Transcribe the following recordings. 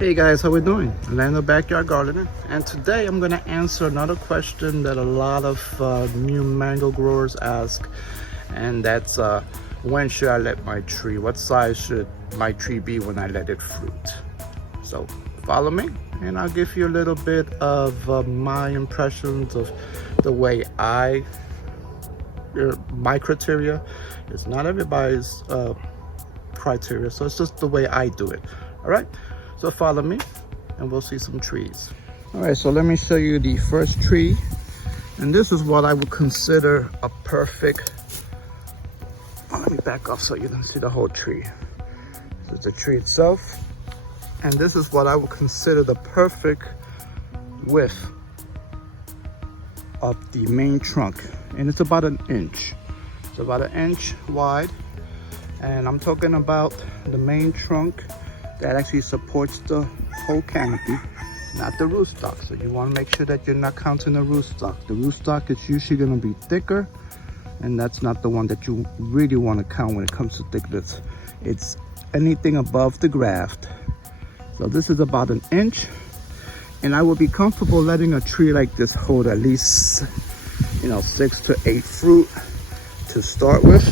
Hey guys, how we doing? Orlando Backyard Gardener, and today I'm going to answer another question that a lot of new mango growers ask, and that's when should I let my tree, what size should my tree be when I let it fruit? So follow me and I'll give you a little bit of my impressions of the way my criteria. It's not everybody's criteria, so it's just the way I do it. All right, so follow me and we'll see some trees. All right, so let me show you the first tree, and this is what I would consider a perfect, let me back off so you can see the whole tree. This is the tree itself, and this is what I would consider the perfect width of the main trunk, and it's about an inch. It's about an inch wide, and I'm talking about the main trunk that actually supports the whole canopy, not the rootstock. So you want to make sure that you're not counting the rootstock. The rootstock is usually going to be thicker, and that's not the one that you really want to count when it comes to thickness. It's anything above the graft. So this is about an inch, and I would be comfortable letting a tree like this hold at least 6 to 8 fruit to start with.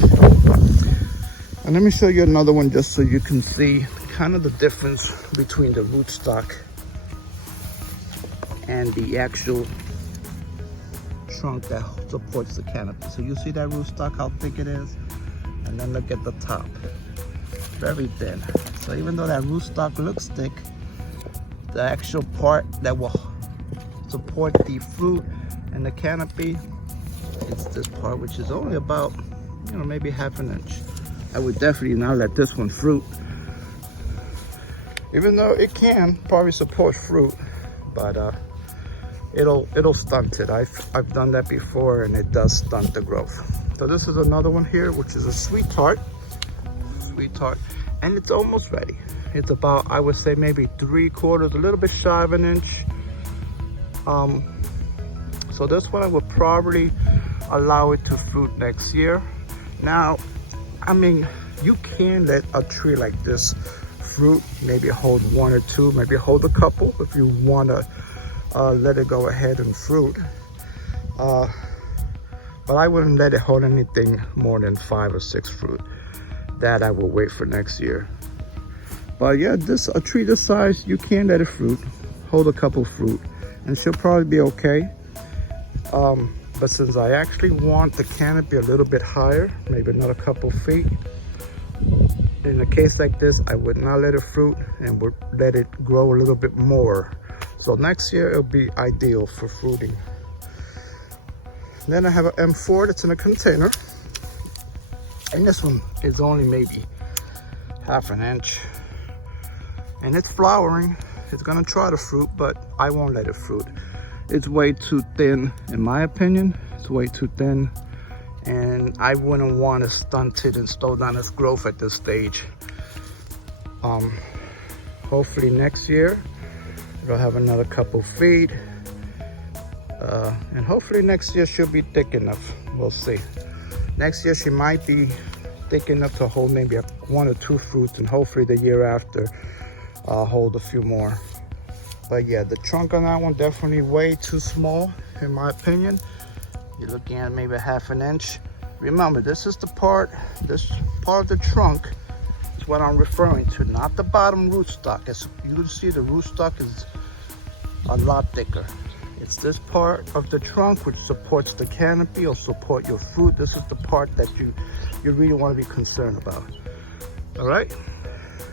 And let me show you another one just so you can see kind of the difference between the rootstock and the actual trunk that supports the canopy. So you see that rootstock, how thick it is, and then look at the top, very thin. So even though that rootstock looks thick, the actual part that will support the fruit and the canopy, it's this part, which is only about maybe half an inch. I would definitely not let this one fruit, even though it can probably support fruit, but it'll stunt it. I've done that before, and it does stunt the growth. So this is another one here, which is a sweet tart, and it's almost ready. It's about, I would say, maybe 3/4, a little bit shy of an inch. So this one I would probably allow it to fruit next year. Now, I mean, you can let a tree like this fruit, maybe hold 1 or 2, maybe hold a couple if you want to let it go ahead and fruit. But I wouldn't let it hold anything more than 5 or 6 fruit. That I will wait for next year. But yeah, a tree this size, you can let it fruit, hold a couple fruit, and she'll probably be okay. But since I actually want the canopy a little bit higher, maybe another couple feet, in a case like this, I would not let it fruit and would let it grow a little bit more. So next year, it'll be ideal for fruiting. Then I have an M4 that's in a container. And this one is only maybe half an inch. And it's flowering. It's gonna try to fruit, but I won't let it fruit. It's way too thin, in my opinion. It's way too thin. And I wouldn't want to stunt it and slow down its growth at this stage. Hopefully next year, it'll have another couple feet. And hopefully next year she'll be thick enough. We'll see. Next year she might be thick enough to hold maybe 1 or 2 fruits, and hopefully the year after hold a few more. But yeah, the trunk on that one definitely way too small, in my opinion. You're looking at maybe half an inch. Remember, this part of the trunk is what I'm referring to, not the bottom rootstock. As you can see, the rootstock is a lot thicker. It's this part of the trunk which supports the canopy or support your fruit. This is the part that you really want to be concerned about. All right?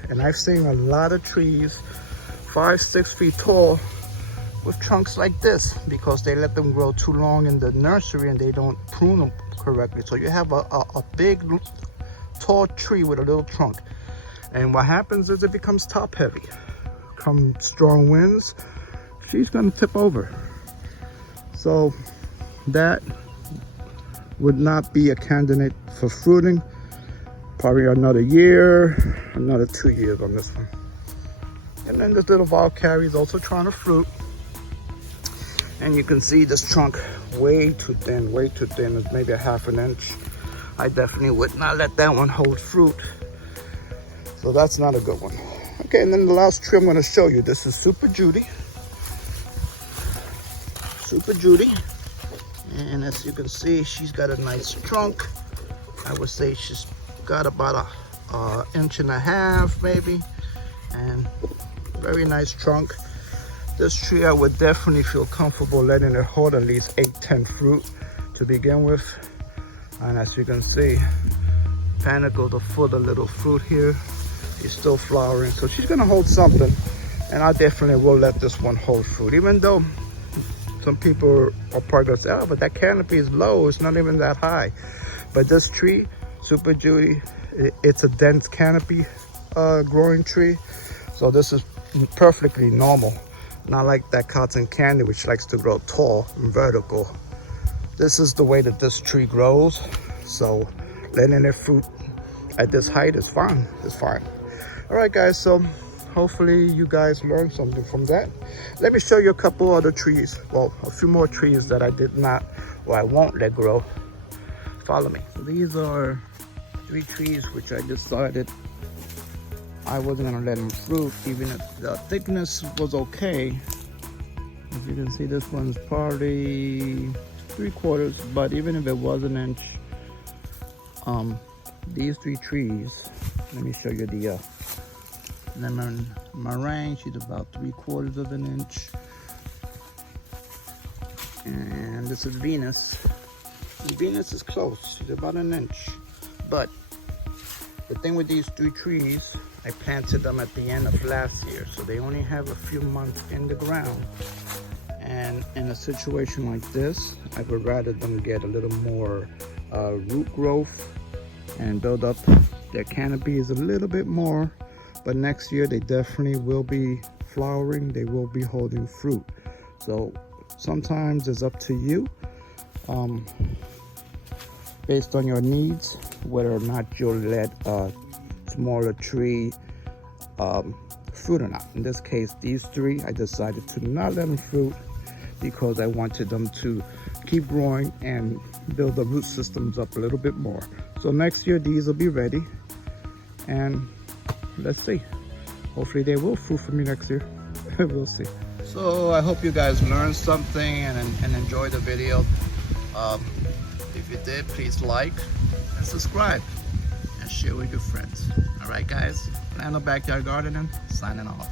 And I've seen a lot of trees 5-6 feet tall with trunks like this because they let them grow too long in the nursery and they don't prune them correctly. So you have a big tall tree with a little trunk, and what happens is it becomes top heavy. Come strong winds, she's gonna tip over. So that would not be a candidate for fruiting. Probably another year, another 2 years on this one. And then this little Valkyrie is also trying to fruit. And you can see this trunk way too thin, it's maybe a half an inch. I definitely would not let that one hold fruit. So that's not a good one. Okay, and then the last tree I'm going to show you. This is Super Judy. Super Judy. And as you can see, she's got a nice trunk. I would say she's got about a inch and a half maybe. And very nice trunk. This tree I would definitely feel comfortable letting it hold at least 8-10 fruit to begin with. And as you can see, panicle the full of little fruit here. She's still flowering, so she's gonna hold something. And I definitely will let this one hold fruit, even though some people are probably gonna say, oh, but that canopy is low, it's not even that high. But this tree, Super Judy, it's a dense canopy growing tree. So this is perfectly normal. Not like that cotton candy, which likes to grow tall and vertical. This is the way that this tree grows. So letting it fruit at this height is fine. It's fine. All right, guys. So hopefully you guys learned something from that. Let me show you a couple other trees. Well, a few more trees that I did not, or I won't let grow. Follow me. So these are 3 trees which I decided I wasn't gonna let them fruit, even if the thickness was okay. As you can see, this one's probably 3/4, but even if it was an inch, these 3 trees, let me show you the lemon meringue. She's about 3/4 of an inch. And this is Venus. And Venus is close, she's about an inch. But the thing with these 3 trees, I planted them at the end of last year, so they only have a few months in the ground. And in a situation like this, I would rather them get a little more root growth and build up their canopies a little bit more. But next year, they definitely will be flowering. They will be holding fruit. So sometimes it's up to you, based on your needs, whether or not you'll let a smaller tree fruit or not. In this case, these 3, I decided to not let them fruit because I wanted them to keep growing and build the root systems up a little bit more. So next year, these will be ready, and let's see. Hopefully they will fruit for me next year. We'll see. So I hope you guys learned something and enjoyed the video. If you did, please like and subscribe and share with your friends. All right, guys, Lando Backyard Gardening, signing off.